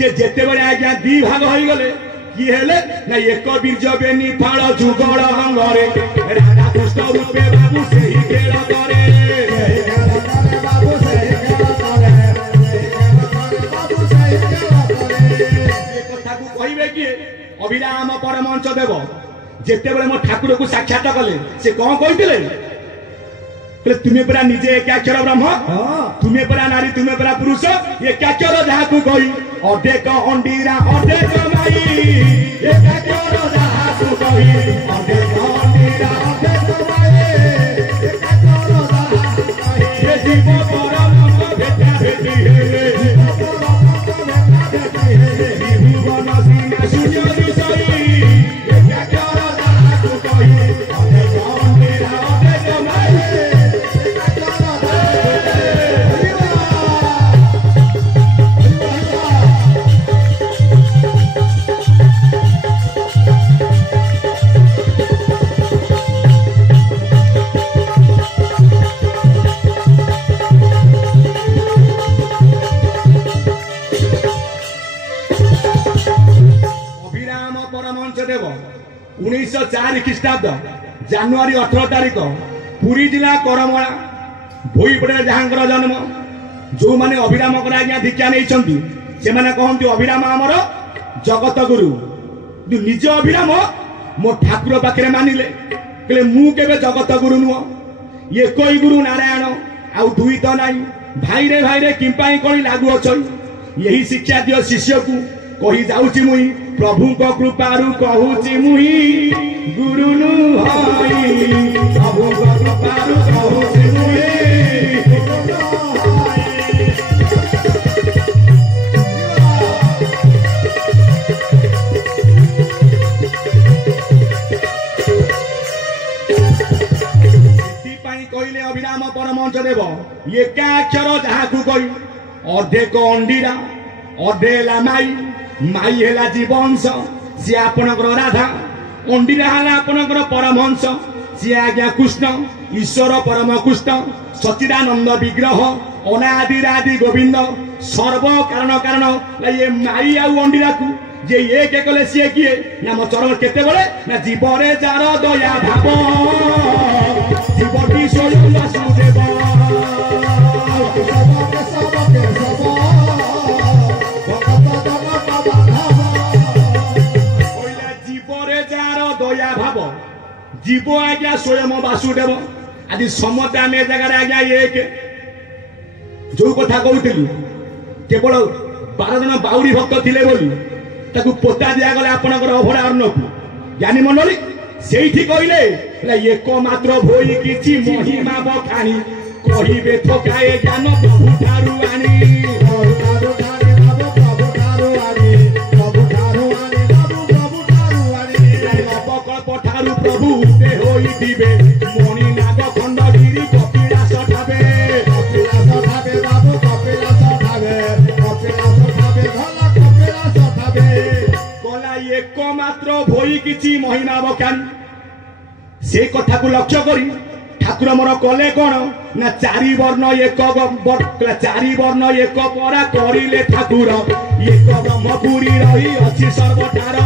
से जेते बड़े आज्ञा दी भाग हो गले कि हेले ना एक बीज बेनी फाड़ जुगल अंगरे राधा कृष्ण रूपे बाबू से ही खेल करे बाबू से ही खेल करे बाबू से ही खेल करे ए कथा को कहिबे कि अभिराम परमहंस देव जेते बड़े मो ठाकुर को साक्षात कले से कोन कहिथिले तुम्हें परा निजे एकाक्षर ब्रह्म तुम्हें परा नारी तुम्हें परा पुरुष एकाक्षर जहा को कही अधेक अंडीरा अधेक माई एकाक्षर जहा को कही अधेक अंडीरा अधेक माई एकाक्षर जहा को कही जीव परम भेटा भेटी हे भुवन सीना सूर्य दिशई एकाक्षर जहा को कही अधेक अंडीरा अधेक माई देव 1904 ख्रीष्टाब्द जानुआरी 18 तारिख पुरी जिला करमला भोईपड़े जहांकर जन्म जो माने अभिराम आज्ञा दीक्षा नहीं से माने कहते अभिराम आमर जगत गुरु निज अभिराम मो ठाकुर पाखे मानिले कहले मु केबे जगत गुरु नुह ये कोई गुरु नारायण आउ दुई तो नाई भाई रे किंपाई कणी लागू अछ यही शिक्षा दियो शिष्य को कही जाउची मुई प्रभु को कृपारु कहूची मुई गुरु नु हई प्रभु को कृपारु कहूची मुई कहले अभिराम परमहंस देव एकाक्षर जहा को कही अधेक अंडीरा अधे लामाई माई हेला जीवंश सी आपणकर राधा अंडीरा है आपणकर परमहंस सी आज्ञा कृष्ण ईश्वर परम कृष्ण सच्चिदानंद विग्रह अनादिरादि गोविंद सर्व कारण कारण ये माई आउ अंडीरा को जे ये के कले सी किए ना मो चरण केते बळे ना जीवरे जार दया भाव जीवटी स्वयं वासुदेव जीव आज्ञा स्वयं वासुदेव आदि समस्त आम ए जगह आज्ञा एक जो कथा कहूलु केवल 12 जन बाउरी भक्त थिले बोली ताकू पोता दिया गले आपनकर अभड़ा अन्न को ज्ञानी मंडली सेठी कहले एकमात्र भोई किछि महिमा बखानी कहिबे थकाए ज्ञान प्रभु ठारू आनी प्रभु ते होई दिबे मणि नाग खंडगिरी कपिलास ठाबे बाबू कपिलास ठाबे भला कपिलास ठाबे कला एकमात्र भोई किछि महिमा बखान से कथा को लक्ष्य करी ठाकुर मोर कले कौन ना 4 वर्ण एक 4 वर्ण एक परा करिले ठाकुर एक ब्रह्मपुरी रही अछि सर्वठार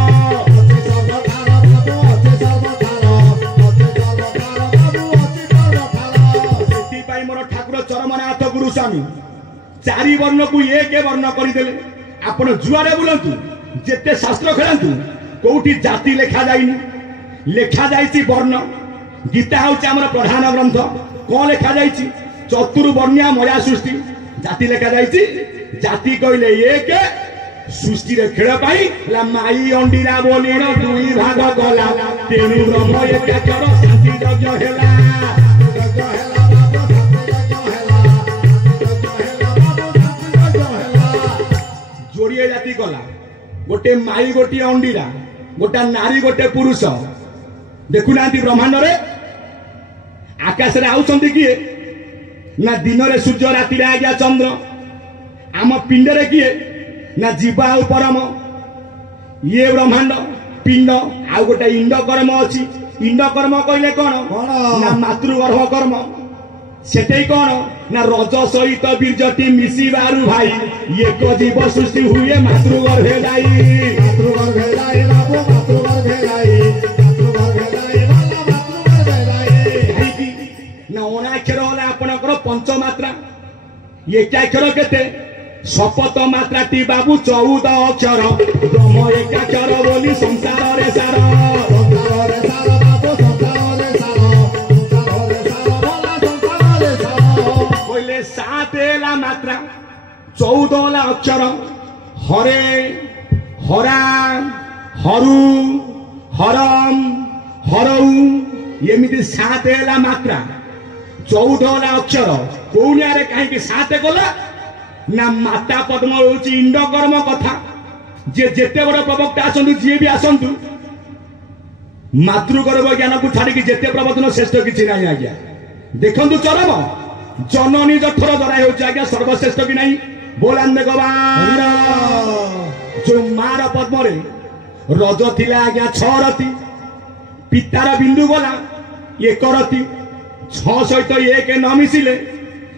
चरमनाथ गुरु स्वामी 4 वर्ण को एक वर्ण करदेले आपण जुआरे बुलंतु जेते शास्त्र खेलंतु कोठी जाति लेखा जाइनी लेखा जाइछि वर्ण गीता होछि हमर प्रधान ग्रंथ को लेखा जाइछि चतुर्वर्ण्या मया सृष्टि जाति लेखा जाइछि जाति कहले एक सृष्टि रे खेल पाई ला माई अंडीरा बोली दुई भाग गला तेनु ब्रह्म एकाक्षर शांति यज्ञ हेला जोड़िए जाति गला गोटे माई गोटे अंडीरा गोटा नारी गोटे पुरुष देखुना ब्रह्मांड रे आकाश रे आउछंती किए ना दिन रे सूर्य राति रे आज्ञा चंद्र आम पिंड रे किए ना जीवा आउ परम ये ब्रह्मांड पिंड आउ गोटे इंड कर्म अछि इंड कर्म कहले कोन ना मातृगर्भ कर्म सेठे कौन ना रज सहित बीर्जटी मिसिबारु भाई एक जीव सृष्टि हुए मातृगर्भे जाई मातृगर्भे जाई बाबू मातृगर्भे जाई मातृगर्भे जाई बाला मातृगर्भे जाई ना अनाक्षर होला आपणकर पंचमात्रा एकाक्षर केते शपथ मात्राटी बाबू 14 अक्षर ब्रह्म एकाक्षर बोली संसार रे सार संसार रे सार बाबू संसार रे सार संसार रे सार बाला संसार रे सार कहले 7 ला मात्रा 14 ला अक्षर हरे हरा हरु हरम हरऊ एमिति 7 ला मात्रा 14 ला अक्षर कोनियारे काहे 7 गला ना माता पद्म होची इंड कर्म कथा जे जेते बड़ प्रवक्ता आसंतु जे भी आसंतु मातृगर्भ ज्ञान को छाड़ी जेते प्रवचन श्रेष्ठ किछि नाही आज्ञा देखंतु चरम जननी जठर द्वारा होची आज्ञा सर्वश्रेष्ठ कि नाही बोलांदे गवार जो मार पद्म रे रज थिला आज्ञा 6 रति पितार बिंदु गला 1 रति 6 सहित 1 न मिसिले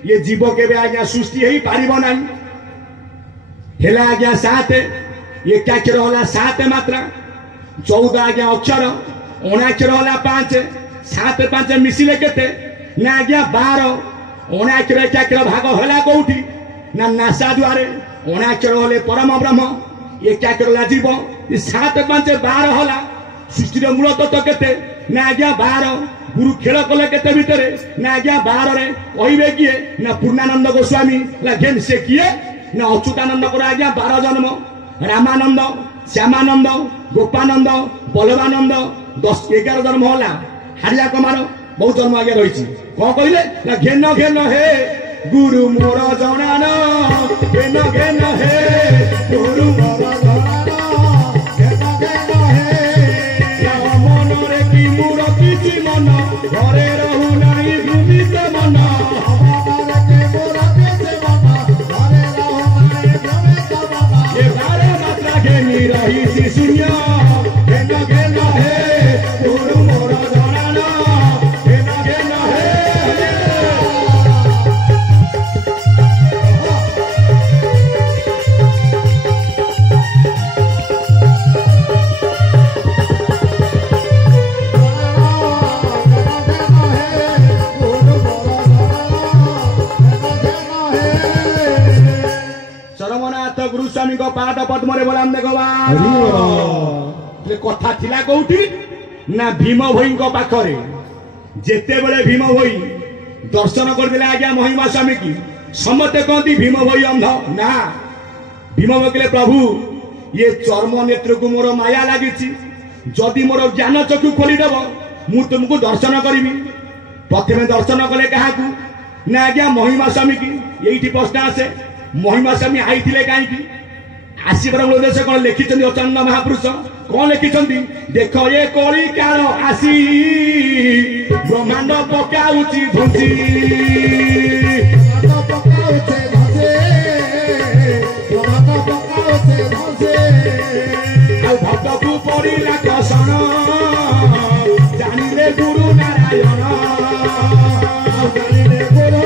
ये जीव के आज्ञा सृष्टि ही पारिब नहीं हेला आज्ञा 7 एकाक्षर होला 7 मात्रा 14 आज्ञा अक्षर अनाक्षर होला 5 7 5 मिसिले केते ना आज्ञा 12 अनाक्षर एकाक्षर भाग होला कोठी ना नासा द्वारे अनाक्षर होले परम ब्रह्म एकाक्षर होला जीव 7 5 12 होला सृष्टि रे मूल तत्व केते ना आज्ञा 12 गुरु खेल कले केते भितरे ना आज्ञा 12 रे कहिबे किए ना पूर्णानंद गोस्वामी लागेन से किए ना अच्युतानंद को आज्ञा 12 जन्म रामानंद श्यामानंद गोपानंद बलवानंद 10 11 जन्म होला हरिया कुमार बहुत जन्म आज्ञा रही कौन कहले ना घेन घेन हे गुरु मोर जनान घेन घेन हे गुरु मोर जनान घेन घेन हे मन रे की मोर किछि मन घरे रहु नाही भूमित मन हमारे के मोर के मन घरे रहु नाही भूमित मन ये 12 मात्रा घेनी रही सी शून्य घेन घेन हे गुरु मोर जनान घेन घेन हे चरमनाथ गुरुस्वामी को पाद पद्म रे बोलाम देखवा कथा थिला कोठी ना भीम भई को पाखरे जेते बेले भीम भई दर्शन कर दिले आज्ञा महिमा स्वामी की समते कहती भीम भई अंध ना भीम भई प्रभु ये चर्म नेत्र को मोर माया लागिछि जदि मोर ज्ञान चक्षु खोली देव मु तुमको दर्शन करिवि प्रथमे दर्शन कले काहाकू ना आज्ञा महिमा स्वामी की यही प्रश्न आसे महिमा स्वामी आईथिले काईकी आसीबर उद्देश्य कौन लिखिं अचानक महापुरुष कौन लिखिं देख ये कली काल आसी ब्रह्मांड पकाउची धुंसी भक्त को पड़िला कसन जानिले गुरु नारायण जानिले गुरु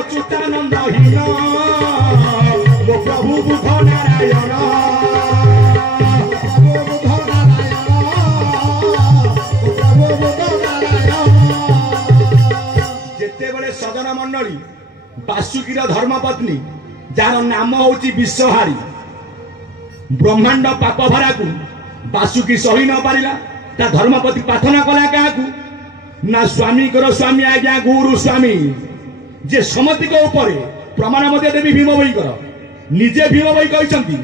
अच्युतानंदहीन मो प्रभु बुध नारायण जेते बेले सजन मंडली बासुकीर धर्मपत्नी जार नाम होची विश्वहारी ब्रह्मांड पाप भरा को बासुकी सही न पारिला ता धर्मपति प्रार्थना कला काकू ना स्वामी कर स्वामी आज्ञा गुरु स्वामी जे समति को ऊपर प्रमाण मध्य देवी भीम भई कर निजे भीम भई कहचंती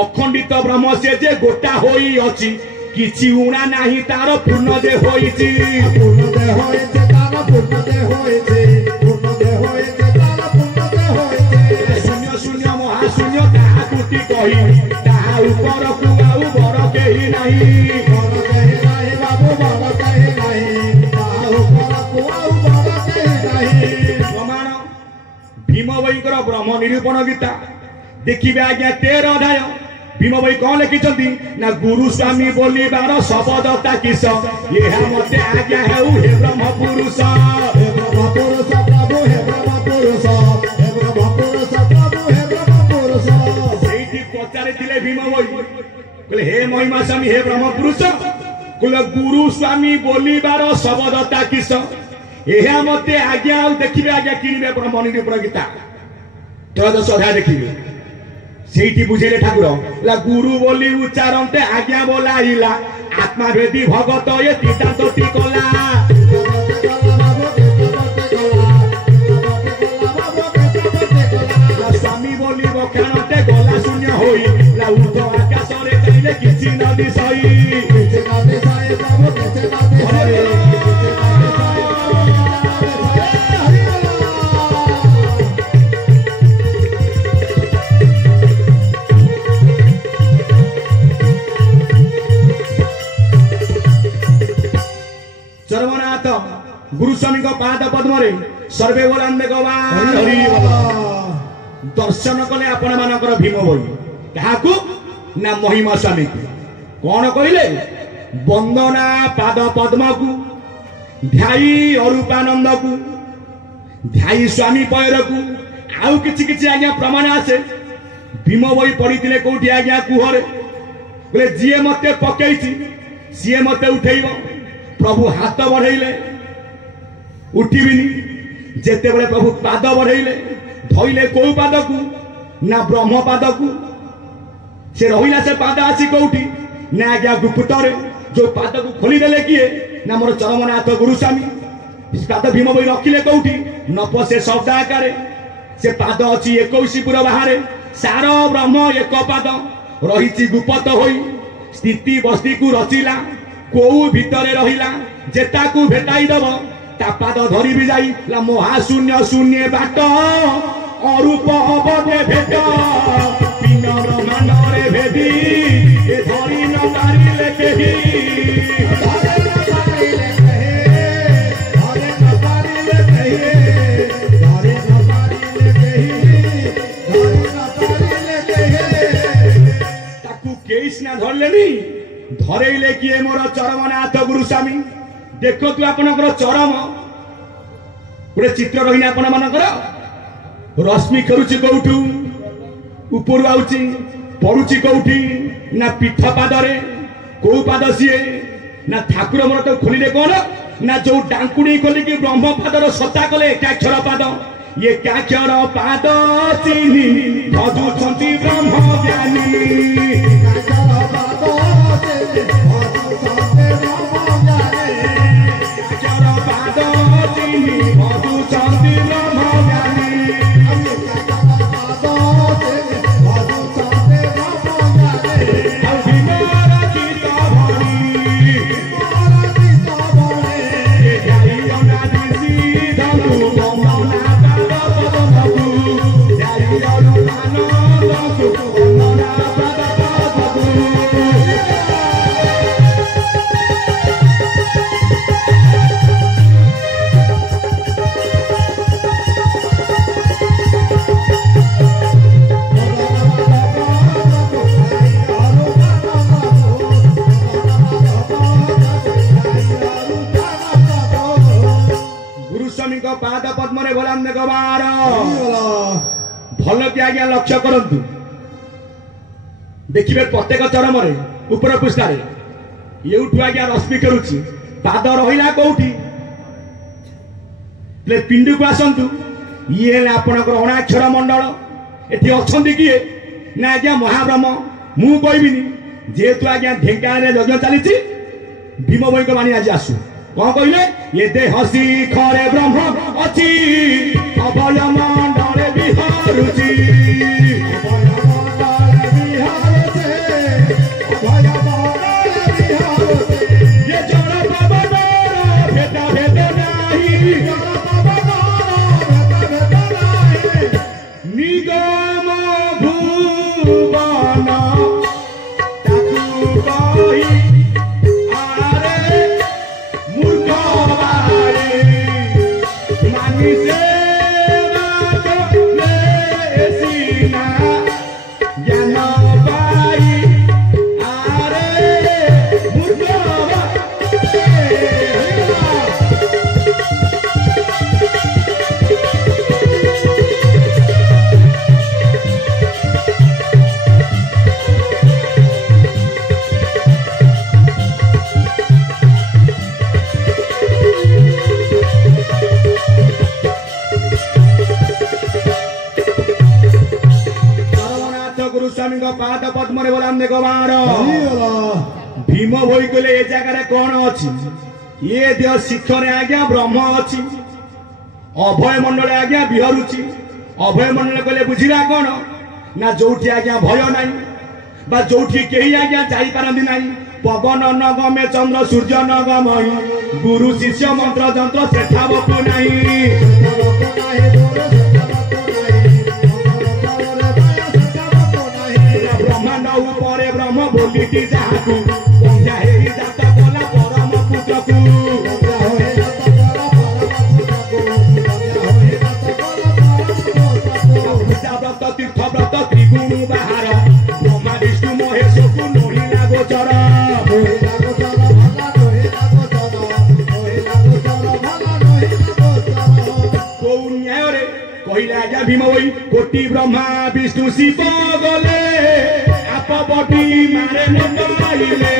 अखंडित ब्रह्म से जे गोटा होई अछि किछि उणा नाही तार पूर्ण दे होईछि पूर्ण दे होईछि तार पूर्ण दे होईछि पूर्ण दे होईछि तार पूर्ण दे होईछि शून्य शून्य महाशून्य ताहा कोटि कहि ताहा ऊपर को आउ बर केही नाही बर केही नाही बाबू बर केही नाही ताहा ऊपर को आउ बर केही नाही प्रमाण भीम भईकर ब्रह्म निरूपण गीता देखिबे आज्ञा 13 अध्याय भीम भाई कौन लिखिं ना गुरु स्वामी बोलिबार शब्दता किस ये मते आज्ञा हेउ हे ब्रह्म पुरुष हे ब्रह्म पुरुष प्रभु हे ब्रह्म पुरुष हे ब्रह्म पुरुष प्रभु हे ब्रह्म पुरुष सेठी पचारिथिले भीम भाई कहले हे महिमा स्वामी हे ब्रह्म पुरुष कहले गुरु स्वामी बोलिबार शब्दता किस यह मते आज्ञा देखिए आज्ञा किणवे ब्रह्म निरूपण गीता 13 अध्याय देखिए सेठी बुझेले ठाकुर गुरु बोली उच्चारते आज्ञा बोलाइला आत्मा भेदी भगत ये तीतांतटी कला स्वामी बोली बखानते गला शून्य होई ऊर्ध्व आकाश रे चाइले किछि न दिसई किछि न दिसई प्रभु किछि न दिसई सर्वनाथ गुरुस्वामी पाद पद्म सर्वे बोलांदे गवान दर्शन कले आपण मानकर भीम भाई क्या ना महिमा स्वामी कौन कहले वंदना पाद पद्म को ध्याई अरूपानंद को ध्याई स्वामी पैर को आउ किछि किछि आज्ञा प्रमाण आसे भीम भाई पढ़ी कौटी आज्ञा कुहरे बोले जी मते पकईछि सी मते उठेइबो प्रभु हाथ बढ़ेले उठिबिनी जेते बळे प्रभु पाद बढ़ेले धइले को पाद को ना ब्रह्म पाद को से रहिला से पाद आसी कोठी ना आज्ञा गुप्तरे जो पाद को खोली देले किए ना मोर चरमनाथ गुरुस्वामी पाद भीम भाई रखिले कोठी न पसे शब्द आकारे से पाद अछि 21पुर बाहरे सार ब्रह्म एक पाद रहिछि गुप्त होई स्थिति बस्ती को रचिला को भितरे रहिला जेता को भेटाई दब ता पाद धरी भी जाई ला महाशून्य शून्य बाट अरूप अबदे भेट पिनर मानरे भेदी ए धरी न पारिले केही धरे न पारिले कहे धरे न पारिले कहे धरे न पारिले कहे धरे न पारिले कहे ताकू केइस ना धरलेनी धरेले किए मोर चरमनाथ गुरुस्वामी देखो तू आपनकर चरम गोटे चित्र रही आपण मानकर रश्मि करुची कौठू ऊपर आउची पड़ुची कौठी ना पीठ पादरे को पाद सीए ना ठाकुर मोर तो खोलिले कौन ना जो डांकुड़ी खोली कि ब्रह्म पादर सत्ता कले एकाक्षर पाद ये एकाक्षर पाद चिन्ही भजुछंती ब्रह्म ज्ञानी पाद पद्म बोलांदे गवार भल कि आज्ञा लक्ष्य करंतु देखिए प्रत्येक चरम ऊपर पृष्ठार ये आज्ञा रश्मि करुच्ची पाद रहा कौटी पिंड को आसतु ये आपणकर अणाक्षर मंडल एटी अच्छा किए ना आज्ञा महाब्रह्म मु कहबिनी जेहेतु आज्ञा ढेंकान यज्ञ चली भीम भाई बाणी आज आसू कौन कहले ये देह शिखरे ब्रह्म अच्छी अभय मंडले विहारुची ये जड़ पवन भेद भेद नाही निगम भुवन ताकू कही मानी से गुरुस्वामी पाद पद्म बोलाम देखो बार भीम भई कहले ए जगह कौन अच्छी ये देह शिखर आज्ञा ब्रह्म अच्छी अभय मंडल आज्ञा विहरुची अभय मंडल कहले बुझिला कौन ना जोठी आज्ञा भय नाई बा जोठी केही आज्ञा जाई पारंदी नाई पवन नगमे चंद्र सूर्य नगमई गुरु शिष्य मंत्र जंत्र सेठा बकु नाही ब्रह्मांड उपरे ब्रह्म बोलिटी जाकू पंजा हेई जात बोला परम पुत्रकू व्रत तीर्थ व्रत त्रिगुण बाहार ब्रह्मा विष्णु महेश को नहिला गोचर कौ न्याय रे कहले आज्ञा भीम भई कोटि ब्रह्मा विष्णु शिव गले आप बटी मारे नटाइले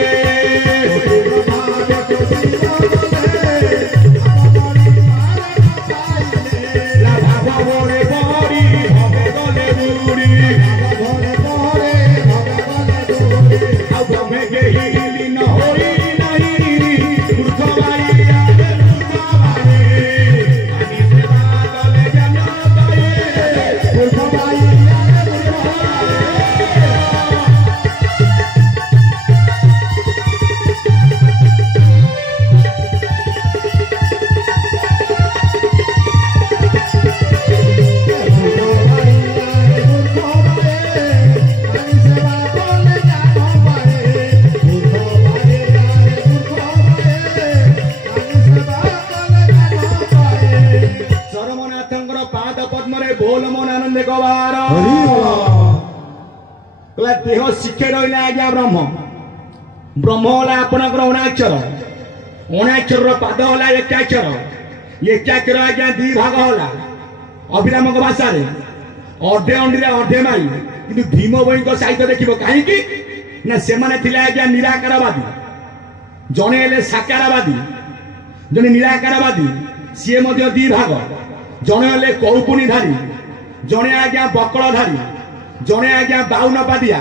देह शिखे रहा आज्ञा ब्रह्म ब्रह्म होला आपणकर अणाक्षर अणाक्षर पाद होला एकाक्षर एकाक्षर आज्ञा दी भाग होला अभिराम भाषा अधे अंडी अधे माई कि भीम भई साहित्य देखिए कहीं ना से आज्ञा निराकारवादी जड़े हेले साकारवादी जड़े निराकारवादी सी दी भाग जड़े हेले कौपुनीधारी जड़े आज्ञा बकलधारी जड़े आज्ञा 52 पादिया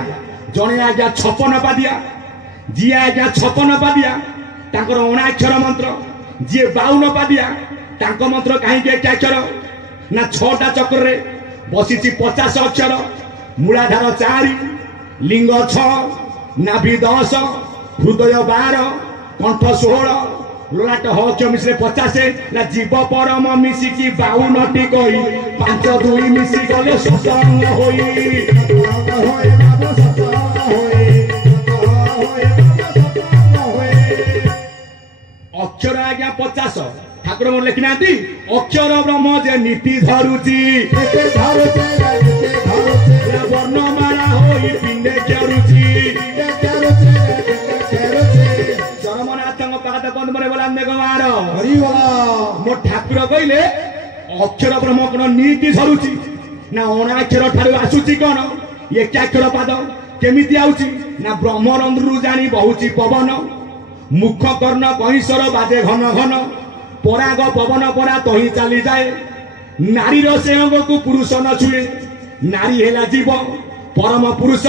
जड़े आज्ञा 56 पादिया जी आज्ञा 56 पादिया तांकर अणाक्षर मंत्र जी 52 पादिया तांको मंत्र कहीं एकाक्षर ना 6टा चक्र रे बसी 50 अक्षर मूलाधार 4 लिंग 6 नाभि 10 हृदय 12 कंठ 16 ललाट हक्ष मिश्रे 50 ना जीव परम मिसिकी 52 टी कही 5 2 मिसी गले सत्संग होई अक्षर आज्ञा 50 ठाकुर मन लिखि नांती अक्षर ब्रह्म जे नीति धरुची वर्णमाला होई पिंडे केरुची मो ठाकुर कहले अक्षर ब्रह्म कौन नीति धरुची ना अणाक्षर ठारू आसुची कौन एकाक्षर पाद केमिति आउची ना ब्रह्मरंध्रु जानी बहुची पवन मुख कर्ण कहिसर बाजे घन घन पराग पवन परा तही चली जाए नारीर से अंग को पुरुष न छुए नारी हेला जीव परम पुरुष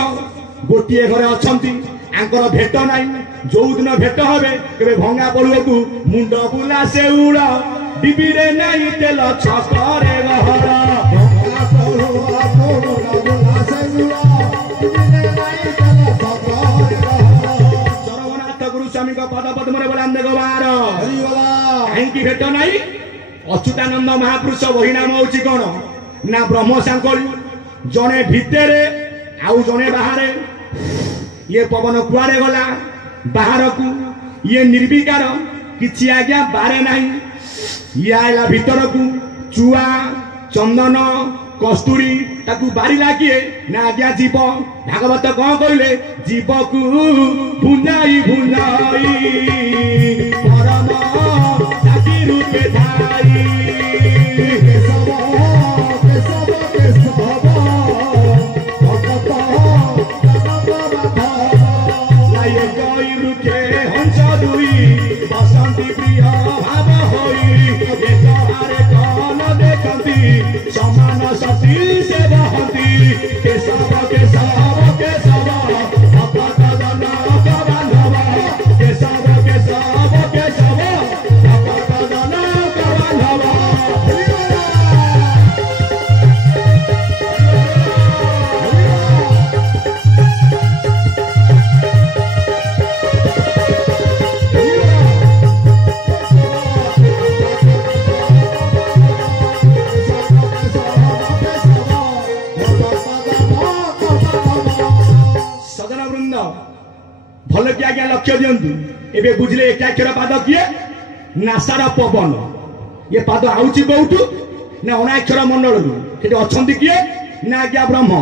गोटे घरे अछंती आंकर भेट नाई जो दिन भेट हे केबे भंगा पड़ुआ को मुंड बुला से उड़ डिबिरे नाई तेल छकरे गहर गुरुस्वामी पद पद्म बोलाम देवार कहीं भेट नाई अच्युतानंद महापुरुष वही नाम हूँ कौन ना ब्रह्म सांकली जड़े भितर आउ जड़े बाहर ये पवन कुआड़े गला बाहर को ये निर्विकार किसी आज्ञा बारे नहीं ये आला भीतर को चुआ चंदन कस्तूरी ताकू बारिला किए ना आज्ञा जीव भागवत कौन कहले जीव को भुंजाई भुंजाई परम साथी रूपे धारी बसंती प्रिय भाव होई एक हारे कौन देखती भुवन सती से बहती केशव केशव केशव अपत जनक बांधव केशव केशव केशव अपत जनक बांधव भल कि आज्ञा लक्ष्य दिंतु एबे बुझले एकाक्षर पाद किए नासार पवन ये पाद आउची कोठू ना अनाक्षर मंडल से अच्छा किए ना आज्ञा ब्रह्म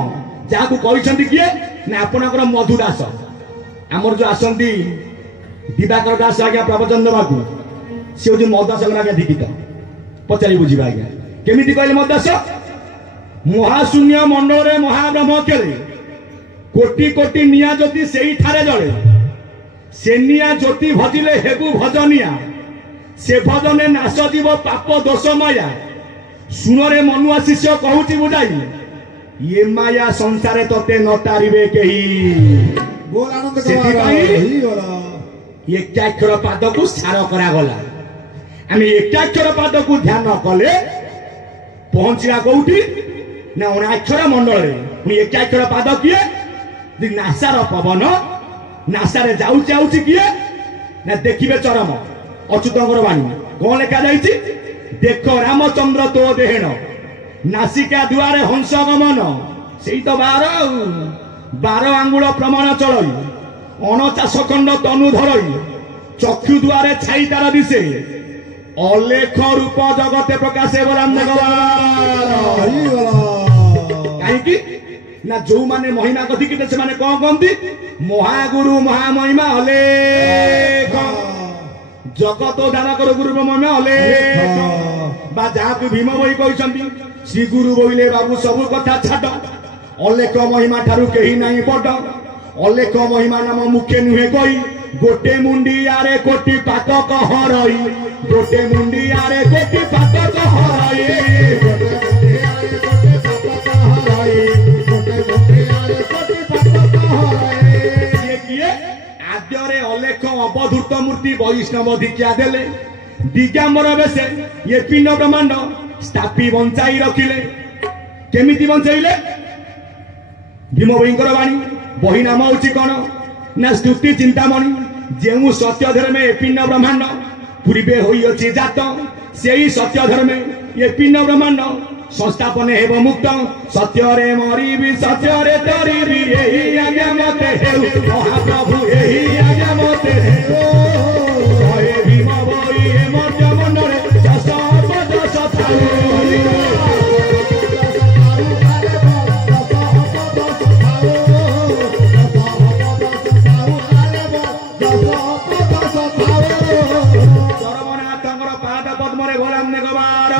जहाँ को कहते किए ना आपणकर मधु दास आमर जो आसती दिवाकर दास आज्ञा प्रवचन देवाक सी हूँ मधुदास आज्ञा दीक्षित पचारि बुझा आज्ञा केमी कहले मधुदास महाशून्य मंडल महाब्रह्म केले कोटि कोटि निया ज्योति से ठारे जले से निया ज्योति भजिले हेबु भजनिया से भजने नाश जीव पाप दोष माया सुनरे मनुआ शिष्य कहूची बुझाई ये माया संसारे तते न तारिबे केही बोल आनंद एकाक्षर पाद को सार करा गला आम एकाक्षर पाद को ध्यान कले पहुंचला कोठी ना अनाक्षर मंडल एकाक्षर पाद किए नासार पवन नासारे जाऊची किए ना देखिबे चरम अच्युतंकर वाणी कौन लेखा जाइछि देख रामचंद्र तो देहेण नासिका दुआरे हंस गमन से तो 12 आंगुल प्रमाण चलई 49 खंड तनु धरई चक्षु दुआरे छाई तार दिशे अलेख रूप जगते प्रकाशे बराम कहीं ना जो माने महिमा कथी कि से माने कौन कहती महागुरु महामहिमा अलेख जगत दानकर गुरु महिमा अलेख बा जहाँ भीम बही कहते श्री गुरु बोले बाबू सबु कथा छाड़ अलेख महिमा ठारू कहीं नहीं बड़ अलेख महिमा नाम मुखे नुहे कही गोटे मुंडियारे कोटि पातक हरई गोटे मुंडियारे कोटि पातक हरई आद्यरे अलेख अवधूत मूर्ति वैष्णव दीक्षा देले दिगंबर बेसे ये पिंड ब्रह्मांड स्थापी बंचाई रखिले केमिति बंचाइले भीम भईंकर वाणी बही नाम होची कौन ना स्तुति चिंतामणि जेउ सत्य धर्मे ए पिंड ब्रह्मांड पूर्वे होई अछि जात सेही सत्य धर्मे ये पिंड ब्रह्मांड संस्थापन हेब मुक्त सत्य रे मरीबी सत्य रे तरीबी यही आज्ञा मते हेउ महाप्रभु यही आज्ञा मते हेउ हे भीम बई हे मर्त्य मंडले दश दश थाउ चरमनाथंकर पाद पद्मरे गोलाम ने गवार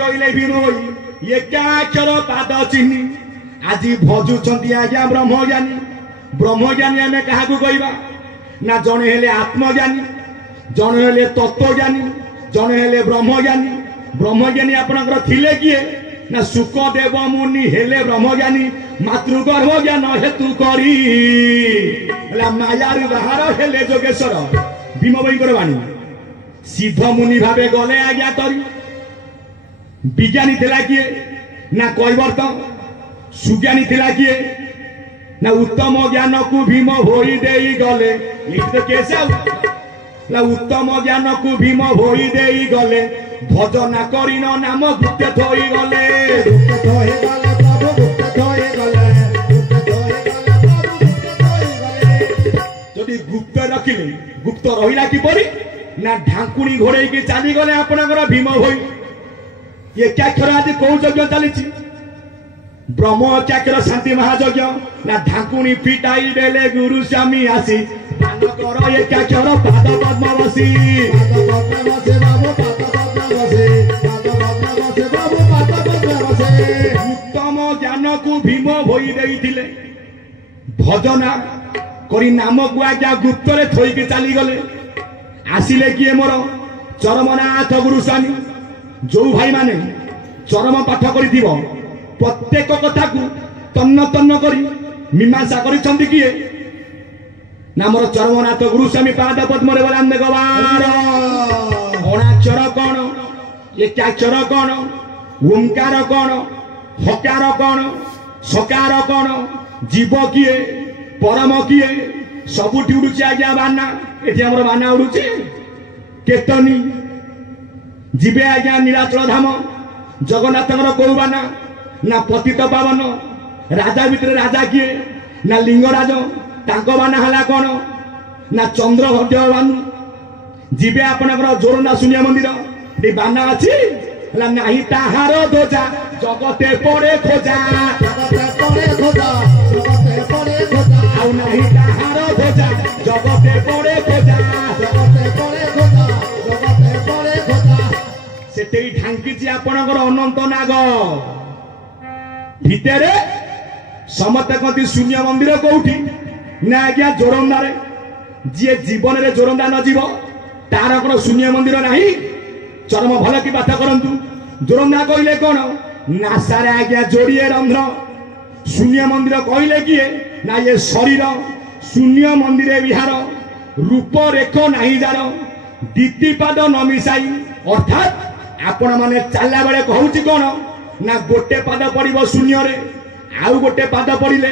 कहले भीम भई एकाक्षर पाद चिन्ह आज भजुंट आज्ञा ब्रह्मज्ञानी आम क्या कहवा ना जड़े हेले आत्मज्ञानी जड़े हेले तत्वज्ञानी जड़े हेले ब्रह्मज्ञानी आपणकर थिले किए ना सुखदेव मुनि हेले ब्रह्मज्ञानी मातृगर्भ ज्ञान हेतु करी मायार बाहर हेले जोगेश्वर भीम भईंकर वाणी सिद्ध मुनि भावे गले आज्ञा करी विज्ञानी थिला किए ना कैवर्त सुज्ञानी थिला किए ना उत्तम ज्ञान को भीम होई देई गले ना उत्तम ज्ञान को भीम होई देई गले भजना करिन नाम गुप्त थई गले जदि गुप्त रखिले गुप्त रहिला किपरि ना ढांकुणी घोड़े की चली गले आपणकर भीम होई ये एकाक्षर आज कौ यज्ञ चली ब्रह्म एकाक्षर शांति महायज्ञ ना ढाकुणी फिटाई देले गुरु स्वामी आसी दान कर एकाक्षर पाद पद्म बसी उत्तम ज्ञान को भीम होई देइथिले भजना करी नाम को आज्ञा गुप्त रे थोइके चली गले आसिले किए मोर चरमनाथ गुरु स्वामी जो भाई माने चरम पाठ कर प्रत्येक कथा को तन्न तन्न करी मीमांसा करिसेंती किए ना मोर चरमनाथ गुरु स्वामी पाद पद्म रे बोलाम गवार अणाक्षर कौन एकाक्षर कौन ओंकार कौन हकार कौन सकार कौन जीव किए परम किए सबुठी उड़ुची आज्ञा बाना एठी हमर बाना उड़ुची केतनी जीवे आज्ञा नीलाचल धाम जगन्नाथ कौ बाना ना पतित पावन राजा भितर राजा किए ना लिंगराज तांको बाना हला कौन ना चंद्र हृदयवान जीवे आपनकर जोरंदा शून्य मंदिर बाना अच्छी नहीं ताहार ध्वजा जगते पड़े खोजा आउ नहीं ताहार ध्वजा जगते पड़े खोजा से ढांकी आपणकर अनंत नाग भिତରେ समस्ते कहती शून्य मंदिर कौटी ना आज्ञा जोरंदा जी जीवन में जोरंदा न जीव तार कौन शून्य मंदिर नहीं चरम भल की बात करंतु जोरंदा कहले कौन नासारे आज्ञा जोड़िए रंध्र शून्य मंदिर कहले किए ना ये शरीर शून्य मंदिर विहार रूप रेख नहीं जार दीतिपाद न मिसाई अर्थात आपण माने चलला बेले कहूची कौन ना गोटे पाद पड़िबो शून्य रे आउ गोटे पाद पड़िले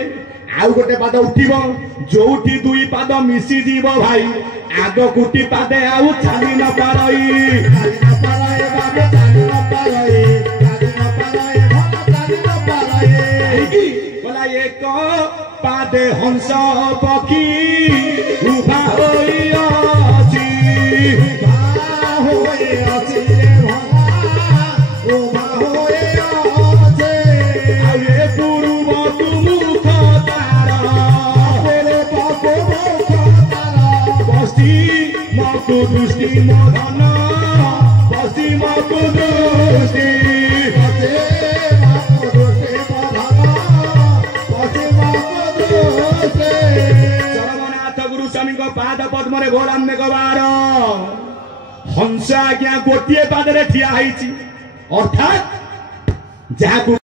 आउ गोटे पाद उठिबो जोठी दुई पाद मिसी जीवो भाई आग कुटी पादे आउ चाली न पारई बोला एक पादे हंस पक्षी उभा होई अछि दृष्टि मदन पश्चिम दृष्टि चरमनाथ गुरु स्वामी पाद पद्म घोड़ान गवार हंस आज्ञा गोटे पादे ठिया अर्थात जहाँ